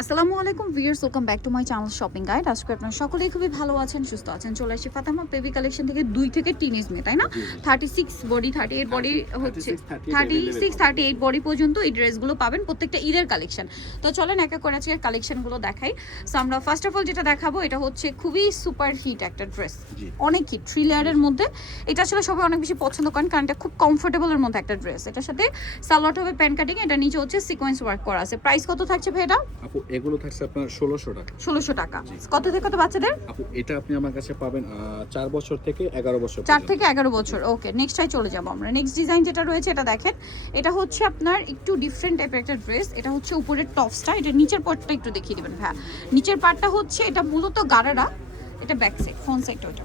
আসসালামু আলাইকুম viewers, welcome back to my channel shopping guide. আজকে আপনারা সকলেই খুবই ভালো আছেন, সুস্থ আছেন। চলে আসি ফাতেমা বেবি কালেকশন থেকে 2 থেকে টিনেজ মেয়ে, তাই না? 36 বডি 38 বডি হচ্ছে 36 38 বডি পর্যন্ত এই ড্রেসগুলো পাবেন, প্রত্যেকটা ঈদের কালেকশন। তো চলেন এক এক করে আজকে কালেকশনগুলো দেখাই। সো আমরা ফার্স্ট অফ অল যেটা দেখাবো এটা হচ্ছে খুবই সুপার হিট একটা ড্রেস, অনেক হিট, 3 লেয়ারের মধ্যে। এটা আসলে সবাই অনেক বেশি পছন্দ করেন কারণ এটা খুব কমফোর্টেবলের মধ্যে একটা ড্রেস। এটার সাথে সালোয়ার হবে প্যান্ট কাটিং, এটা নিচে হচ্ছে সিকোয়েন্স ওয়ার্ক করা আছে। প্রাইস কত থাকছে ভাই এটা? আপু এগুলো থাকছে আপনার 1600 টাকা। 1600 টাকা। কত থেকে কত বাচ্চাদের? আপু এটা আপনি আমার কাছে পাবেন 4 বছর থেকে 11 বছর 4 থেকে 11 বছর। ওকে, নেক্সটটাই চলে যাব আমরা। নেক্সট ডিজাইন যেটা রয়েছে এটা দেখেন, এটা হচ্ছে আপনার একটু ডিফারেন্ট টাইপের একটা ড্রেস। এটা হচ্ছে উপরের টপসটা, এটা নিচের পার্টটা একটু দেখিয়ে দিবেন ভাই। নিচের পার্টটা হচ্ছে এটা মূলত গারারা, এটা ব্যাক সাইড, ফ্রন্ট সাইডটা ওটা।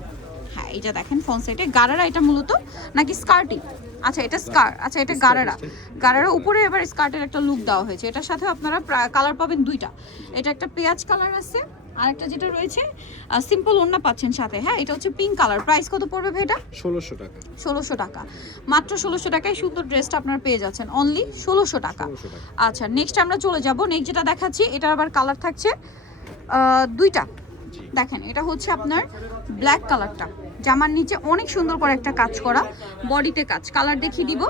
হ্যাঁ, এইটা দেখেন ফ্রন্ট সাইডে গারারা, এটা মূলত নাকি স্কার্টিং? আচ্ছা এটা স্কার্ট, আচ্ছা এটা গারারা। গারারা উপরে এবার স্কার্টের একটা লুক দেওয়া হয়েছে। এটার সাথে আপনারা কালার পাবেন দুইটা। এটা একটা পেঁয়াজ কালার আছে, আরেকটা যেটা রয়েছে সিম্পল ওড়না পাচ্ছেন সাথে। হ্যাঁ, এটা হচ্ছে পিঙ্ক কালার। প্রাইস কত পড়বে ভাই এটা? 1600 টাকা। 1600 টাকা, মাত্র 1600 টাকায় সুন্দর ড্রেসটা আপনারা পেয়ে যাচ্ছেন, অনলি 1600 টাকা। আচ্ছা নেক্সট আমরা চলে যাব। নেক্সট যেটা দেখাচ্ছি এটার আবার কালার থাকছে দুইটা। দেখেন এটা হচ্ছে আপনার ব্ল্যাক কালারটা, জামার নিচে অনেক সুন্দর করে একটা কাজ করা, বডিতে কাজ। কালার দেখিয়ে দিব,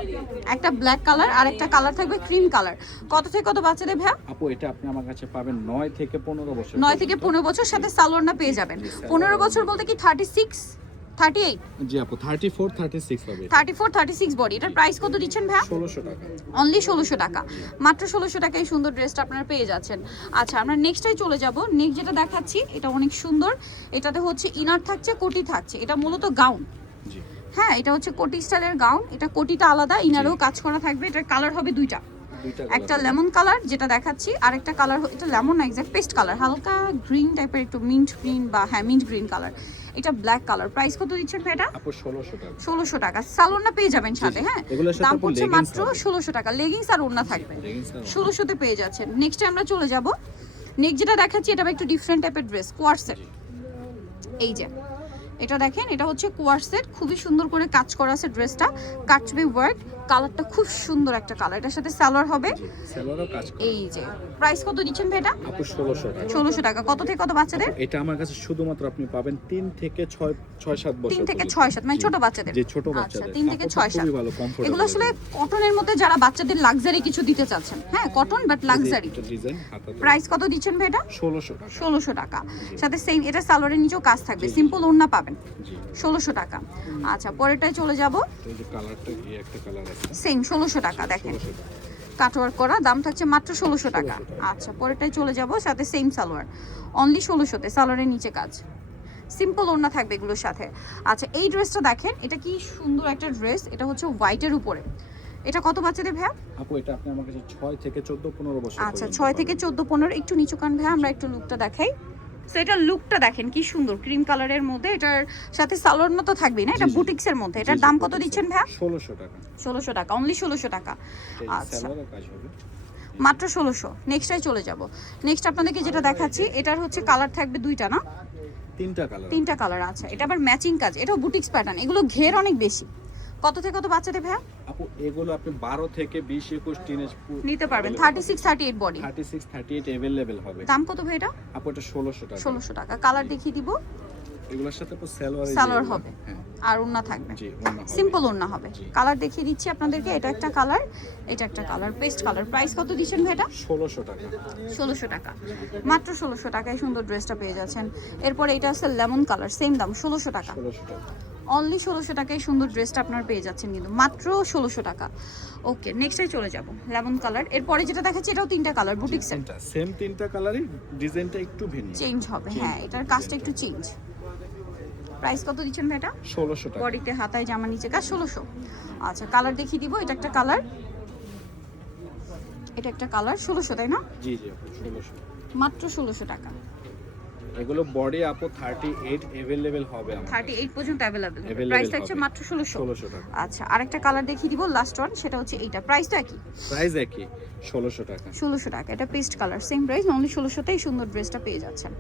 একটা ব্ল্যাক কালার আর একটা কালার থাকবে ক্রিম কালার। কত থেকে কত বাচ্চাদের ভাই? আপু এটা আপনি আমার কাছে পাবেন 9 থেকে 15 বছর। 9 থেকে 15 বছর, সাথে সালোয়ারটা পেয়ে যাবেন। 15 বছর বলতে কি 36 38? জি আপু 34 36 হবে। 34 36 বডি। এটার প্রাইস কত দিচ্ছেন ভাই? 1600 টাকা। অনলি 1600 টাকা, মাত্র 1600 টাকায় সুন্দর ড্রেসটা আপনারা পেয়ে যাচ্ছেন। আচ্ছা আমরা নেক্সটটাই চলে যাব। নেক্সট যেটা দেখাচ্ছি এটা অনেক সুন্দর। এটাতে হচ্ছে ইনার থাকছে, কোটি থাকছে। এটা মূলত গাউন। জি হ্যাঁ, এটা হচ্ছে কোটি স্টাইলের গাউন। এটা কোটিটা আলাদা, ইনারেও কাজ করা থাকবে। এটার কালার হবে দুইটা, একটা লেমন কালার যেটা দেখাচ্ছি, আর একটা কালার এটা লেমন না, এক্সাক্ট পেস্ট কালার, হালকা গ্রিন টাইপের, একটু মিন্ট গ্রিন বা হ্যাঁ মিন্ট গ্রিন কালার। এটা ব্ল্যাক কালার। প্রাইস কত দিচ্ছেন ভাই এটা? আপু 1600 টাকা। 1600 টাকা, সালোয়ারটা পেয়ে যাবেন সাথে। হ্যাঁ, দাম হচ্ছে মাত্র 1600 টাকা। লেগিংস আর ওড়না থাকবে, 1600 তে পেয়ে যাচ্ছেন। নেক্সটে আমরা চলে যাব। নেক্সট যেটা দেখাচ্ছি এটা একটু ডিফারেন্ট টাইপের ড্রেস, কোয়ার্সেট। এই যে এটা দেখেন, এটা হচ্ছে কোয়ার্সেট, খুবই সুন্দর করে কাজ করা আছে ড্রেসটা, কাটবে ওয়ার্ক। কালারটা খুব সুন্দর একটা কালার। এটার সাথে সালোয়ার হবে, সালোয়ারও কাজ করা। এই যে প্রাইস কত দিচ্ছেন ভাই এটা? আপু 1600 টাকা। 1600 টাকা। কত থেকে কত বাচ্চাদের? এটা আমার কাছে শুধুমাত্র আপনি পাবেন 3 থেকে 6 7 বছর। 3 থেকে 6 7, মানে ছোট বাচ্চাদের। যে ছোট আচ্ছা বাচ্চাদের 3 থেকে 6 7। খুবই ভালো, কমফোর্টেবল। এগুলো আসলে কটনের মধ্যে যারা বাচ্চাদের লাক্সারি কিছু দিতে চাচ্ছেন, হ্যাঁ কটন বাট লাক্সারি। ডিজাইন হাতাতে। প্রাইস কত দিচ্ছেন ভাই এটা? 1600 টাকা। 1600 টাকা, সাথে সেম এটা সালোয়ারের নিচেও কাজ থাকবে, সিম্পল ওড়না পাবেন। জি 1600 টাকা। আচ্ছা পরেরটায় চলে যাব। এই যে কালারটা, এই একটা কালার আছে, সেম 1600 টাকা। দেখেন 1600 টাকা। কাটওয়ার্ক করা, দাম থাকছে মাত্র 1600 টাকা। আচ্ছা পরেরটায় চলে যাব, সাথে সেম সালোয়ার, অনলি 1600 তে, সালোয়ারের নিচে কাজ, সিম্পল ওড়না থাকবে এগুলোর সাথে। আচ্ছা এই ড্রেসটা দেখেন, এটা কি সুন্দর একটা ড্রেস। এটা হচ্ছে হোয়াইটের উপরে। এটা কত বাচ্চাদের ভাইয়া? আপু এটা আপনি আমার কাছে 6 থেকে 14 15 বছর। আচ্ছা 6 থেকে 14 15। একটু নিচু কান ভাইয়া, আমরা একটু লুকটা দেখাই। সো এটার লুকটা দেখেন কি সুন্দর, ক্রিম কালারের মধ্যে। এটার সাথে সালোয়ার মতো থাকবে না, এটা বুটিক্সের মধ্যে। এটার দাম কত দিচ্ছেন ভাইয়া? 1600 টাকা। 1600 টাকা, অনলি 1600 টাকা। আচ্ছা সালোয়ারও কাজ হবে, মাত্র 1600। নেক্সটটাই চলে যাব। নেক্সট আপনাদেরকে যেটা দেখাচ্ছি এটার হচ্ছে কালার থাকবে দুইটা না, 3টা কালার। 3টা কালার। আচ্ছা এটা আবার ম্যাচিং কাজ, এটাও বুটিক্স প্যাটার্ন। এগুলো ঘের অনেক বেশি। কত থেকে কত বাচ্চাদের ভাইয়া? আপু এগুলো আপনি 12 থেকে 20 21 টিনেজ নিতে পারবেন, 36 38 বডি। 36 38 अवेलेबल হবে। দাম কত ভাই এটা? আপু এটা 1600 টাকা। 1600 টাকা। কালার দেখিয়ে দিব, এগুলোর সাথে আপু সালোয়ার হবে হ্যাঁ আর ওড়না থাকবে, জি ওড়না হবে, সিম্পল ওড়না হবে। কালার দেখিয়ে দিচ্ছি আপনাদেরকে, এটা একটা কালার, এটা একটা কালার, পেস্ট কালার। প্রাইস কত দিচ্ছেন ভাই এটা? 1600 টাকা। 1600 টাকা, মাত্র 1600 টাকায় সুন্দর ড্রেসটা পেয়ে যাচ্ছেন। এরপরে এটা আছে লেমন কালার, সেম দাম 1600 টাকা। 1600 টাকা, অনলি 1600 টাকায় সুন্দর ড্রেসটা আপনারা পেয়ে যাচ্ছেন, কিন্তু মাত্র 1600 টাকা। ওকে নেক্সটে চলে যাব, লেমন কালার। এরপরে যেটা দেখাচ্ছি এটাও 3টা কালার, বুটিক্সের। সেম 3টা কালারই, ডিজাইনটা একটু ভিন্ন, চেঞ্জ হবে। হ্যাঁ এটার কাজটা একটু চেঞ্জ। প্রাইস কত দিচ্ছেন ভাই এটা? 1600 টাকা। বডিতে হাতায় জামা নিচে কাজ 1600। আচ্ছা কালার দেখিয়ে দিব, এটা একটা কালার, এটা একটা কালার। 1600 তাই না? জি জি আপু 1600, মাত্র 1600 টাকা। এগুলো বডি আপু 38 अवेलेबल হবে আমার 38 পর্যন্ত अवेलेबल। Available প্রাইস থাকছে হবে। মাত্র 1600 টাকা। আচ্ছা আরেকটা কালার দেখিয়ে দিব, লাস্ট ওয়ান, সেটা হচ্ছে এইটা। প্রাইসটা কি? প্রাইস একই 1600 টাকা। 1600 টাকা। এটা paste colour, same price, only 1600 তেই সুন্দর ড্রেসটা পেয়ে যাচ্ছেন।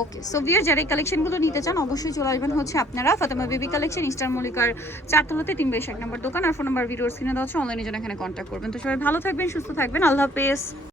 ওকে সো ভিউয়ার যারা এই কালেকশনগুলো নিতে চান অবশ্যই চলে আসবেন হচ্ছে আপনারা ফাতেমা বেবি কালেকশন, ইস্টার মল্লিকার 4 তলাতে 3/1 নম্বর দোকান। আর ফোন নাম্বার ভিডিওর স্ক্রিনে দেওয়া আছে, অনলাইনে জন্য এখানে কন্ট্যাক্ট করবেন। তো সবাই ভালো থাকবেন, সুস্থ থাকবেন, আল্লাহ হাফেজ।